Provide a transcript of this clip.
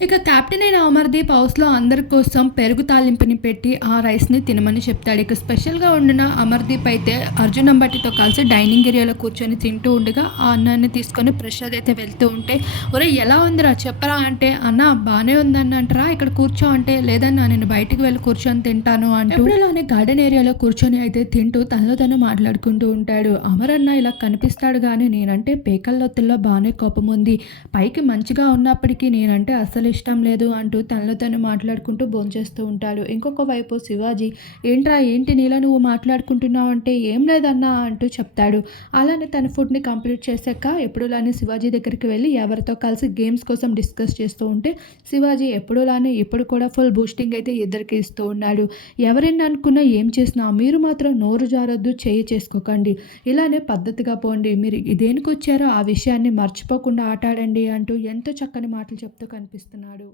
ఇక కెప్టెన్ అయిన అమర్దీప్ హౌస్లో అందరి కోసం పెరుగు తాలింపుని పెట్టి ఆ రైస్ని తినమని చెప్తాడు. ఇక స్పెషల్గా ఉండిన అమర్దీప్ అయితే అర్జున్ అంబటితో కలిసి డైనింగ్ ఏరియాలో కూర్చొని తింటూ ఉండగా ఆ అన్నాన్ని తీసుకొని ప్రసాద్ అయితే వెళ్తూ ఉంటే ఒరే ఎలా ఉందిరా? చెప్పరా అంటే అన్న బాగానే ఉందన్న అంటారా? ఇక్కడ కూర్చో అంటే లేదన్నా నేను బయటికి వెళ్ళి కూర్చొని తింటాను అంటూ ఎప్పుడులానే గార్డెన్ ఏరియాలో కూర్చొని అయితే తింటూ తనలో తను మాట్లాడుకుంటూ ఉంటాడు. అమర్ అన్న ఇలా కనిపిస్తాడు కానీ నేనంటే పేకల్లొత్తుల్లో బాగానే కోపం ఉంది. పైకి మంచిగా ఉన్నప్పటికీ నేనంటే అసలు అస్సలు ఇష్టం లేదు అంటూ తనలో తను మాట్లాడుకుంటూ భోంచేస్తూ ఉంటాడు. ఇంకొక వైపు శివాజీ ఏంట్రా ఏంటి నీలా నువ్వు మాట్లాడుకుంటున్నావు అంటే ఏం లేదన్నా అంటూ చెప్తాడు. అలానే తన ఫుడ్ని కంప్లీట్ చేశాక ఎప్పుడులానే శివాజీ దగ్గరికి వెళ్ళి ఎవరితో కలిసి గేమ్స్ కోసం డిస్కస్ చేస్తూ ఉంటే శివాజీ ఎప్పుడులానే ఇప్పుడు కూడా ఫుల్ బూస్టింగ్ అయితే ఇద్దరికి ఇస్తూ ఉన్నాడు. ఎవరైనా అనుకున్నా ఏం చేసినా మీరు మాత్రం నోరు జారొద్దు చేయి చేసుకోకండి. ఇలానే పద్ధతిగా పోండి. మీరు దేనికి వచ్చారో ఆ విషయాన్ని మర్చిపోకుండా ఆటాడండి అంటూ ఎంతో చక్కని మాటలు చెప్తూ కనిపిస్తుంది చేస్తున్నాడు.